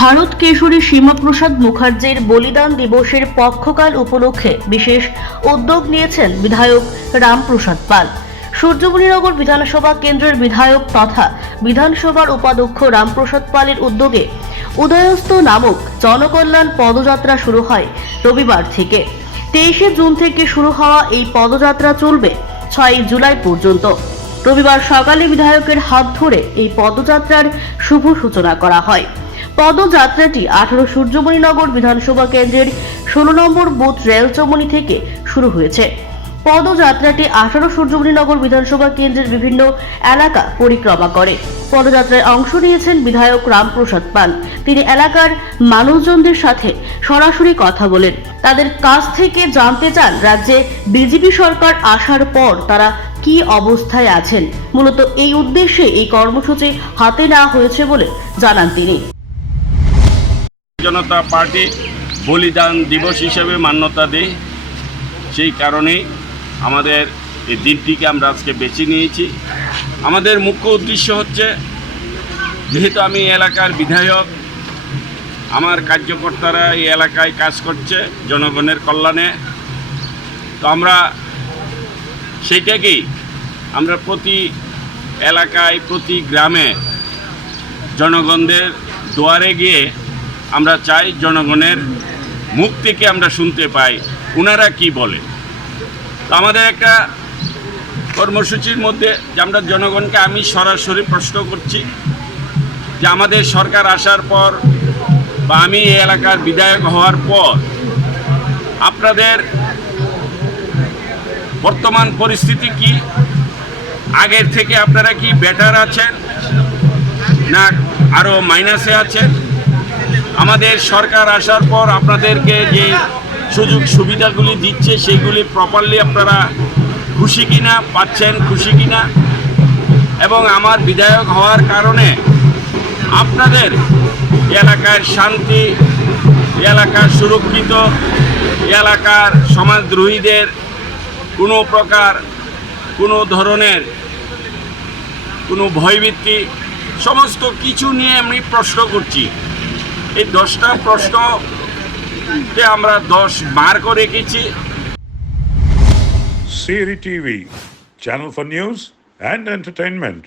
ভারত কেশরী শ্যামাপ্রসাদ মুখার্জির বলিদান দিবসের পক্ষকাল উপলক্ষে বিশেষ উদ্যোগ নিয়েছেন বিধায়ক রামপ্রসাদ পাল। সূর্যমণিনগর বিধানসভা কেন্দ্রের বিধায়ক তথা বিধানসভার উপাধ্যক্ষ রামপ্রসাদ পালের উদ্যোগে উদয়স্ত নামক জনকল্যাণ পদযাত্রা শুরু হয় রবিবার থেকে। 23শে জুন থেকে শুরু হওয়া এই পদযাত্রা চলবে 6 জুলাই পর্যন্ত। রবিবার সকালে বিধায়কের হাত ধরে এই পদযাত্রার শুভ সূচনা করা হয়। পদযাত্রাটি 18 সূর্যমণিনগর বিধানসভা কেন্দ্রের 16 নম্বর বুথ রেলচমনি থেকে শুরু হয়েছে। পদযাত্রাটি 18 সূর্যমণিনগর বিধানসভা কেন্দ্রের বিভিন্ন এলাকা পরিক্রমা করে। পদযাত্রায় অংশ নিয়েছেন বিধায়ক রামপ্রসাদ পাল। তিনি এলাকার মানুষজনদের সাথে সরাসরি কথা বলেন, তাদের কাছ থেকে জানতে চান রাজ্যে বিজেপি সরকার আসার পর তারা কি অবস্থায় আছেন। মূলত এই উদ্দেশ্যে এই কর্মসূচি হাতে নেওয়া হয়েছে বলে জানান তিনি। জনতা পার্টি বলিদান দিবস হিসেবে মান্যতা দেয়, সেই কারণেই আমাদের এই দিনটিকে আমরা আজকে বেছে নিয়েছি। আমাদের মুখ্য উদ্দেশ্য হচ্ছে, যেহেতু আমি এলাকার বিধায়ক, আমার কার্যকর্তারা এই এলাকায় কাজ করছে জনগণের কল্যাণে, তো আমরা সেইটাকেই আমরা প্রতি এলাকায় প্রতি গ্রামে জনগণদের দুয়ারে গিয়ে আমরা চাই জনগণের মুখ থেকে আমরা শুনতে পাই ওনারা কি বলে। তো আমাদের একটা কর্মসূচির মধ্যে যে আমরা জনগণকে আমি সরাসরি প্রশ্ন করছি যে আমাদের সরকার আসার পর বা আমি এই এলাকার বিধায়ক হওয়ার পর আপনাদের বর্তমান পরিস্থিতি কি, আগের থেকে আপনারা কি বেটার আছেন না আরও মাইনাসে আছেন। আমাদের সরকার আসার পর আপনাদেরকে যে সুযোগ সুবিধাগুলি দিচ্ছে সেইগুলি প্রপারলি আপনারা খুশি কিনা, পাচ্ছেন খুশি কিনা, এবং আমার বিধায়ক হওয়ার কারণে আপনাদের এলাকার শান্তি, এলাকার সুরক্ষিত, এলাকার সমাজদ্রোহীদের কোনো প্রকার কোনো ধরনের কোনো ভয়ভীতি সমস্ত কিছু নিয়ে আমি প্রশ্ন করছি। এই 10টা প্রশ্নতে আমরা 10 মার্ক রেখেছি। CRI TV, channel for news and entertainment.